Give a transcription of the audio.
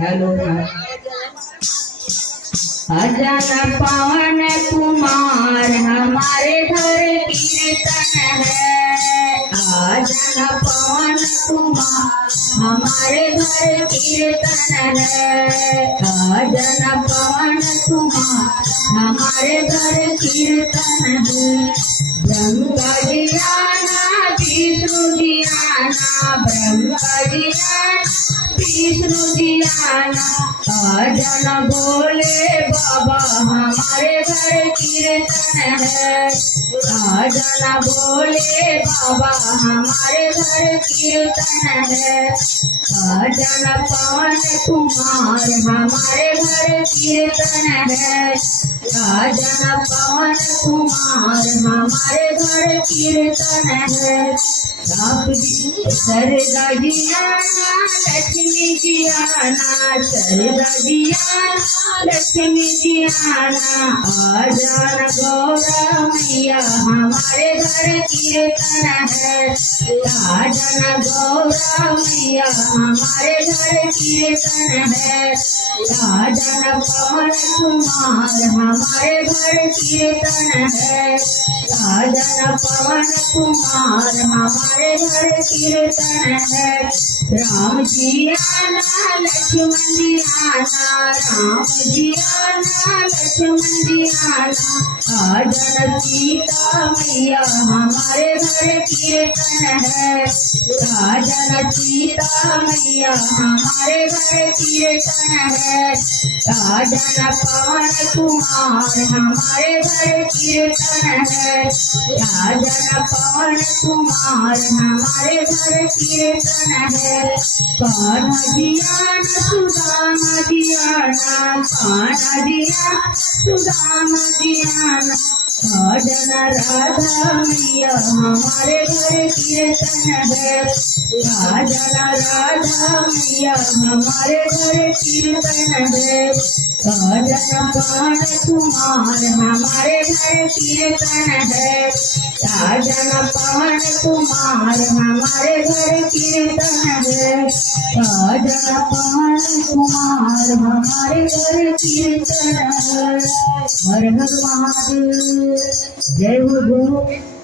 Hello अजन पवन कुमार हमारे घर कीर्तन है। अजन पवन कुमार हमारे घर कीर्तन है। अजन पवन कुमार हमारे घर कीर्तन है। ब्रह्मा जी आना विष्णु जी आना, ब्रह्मा जी आना विष्णु जी आना। अजन बोले बाबा हमारे घर कीर्तन है। अजन बोले बाबा हमारे घर कीर्तन है। अजन पवन कुमार हमारे घर कीर्तन है। अजन पवन कुमार हमारे घर कीर्तन है। सरदा जी आना लक्ष्मी जी आना, सरदा जी आना लक्ष्मी जी आना। अजन गौरा मैया हमारे घर कीर्तन है। अजन गौरा मैया हमारे घर कीर्तन है। अजन पवन कुमार हमारे घर कीर्तन है। अजन पवन कुमार हमारे घर कीर्तन है। राम जी आना लक्ष्मण जी आना, राम जी आना लक्ष्मण जी आना। अजन सीता मैया हमारे घर कीर्तन है। अजन सीता मैया हमारे घर कीर्तन है। अजन पवन कुमार हमारे घर कीर्तन है। अजन पवन कुमार हमारे घर कीर्तन है। कान्हा जी आना सुदामा जी आना, कान्हा जी आना सुदामा जी आना। अजन राधा मैया हमारे घर कीर्तन है। अजन राधा मैया हमारे घर कीर्तन है। अजन पवन कुमार हमारे घर कीर्तन है। अजन पवन कुमार हमारे घर कीर्तन है। अजन पवन कुमार हमारे घर कीर्तन है। हर हर महादेव। जय हो गुरु।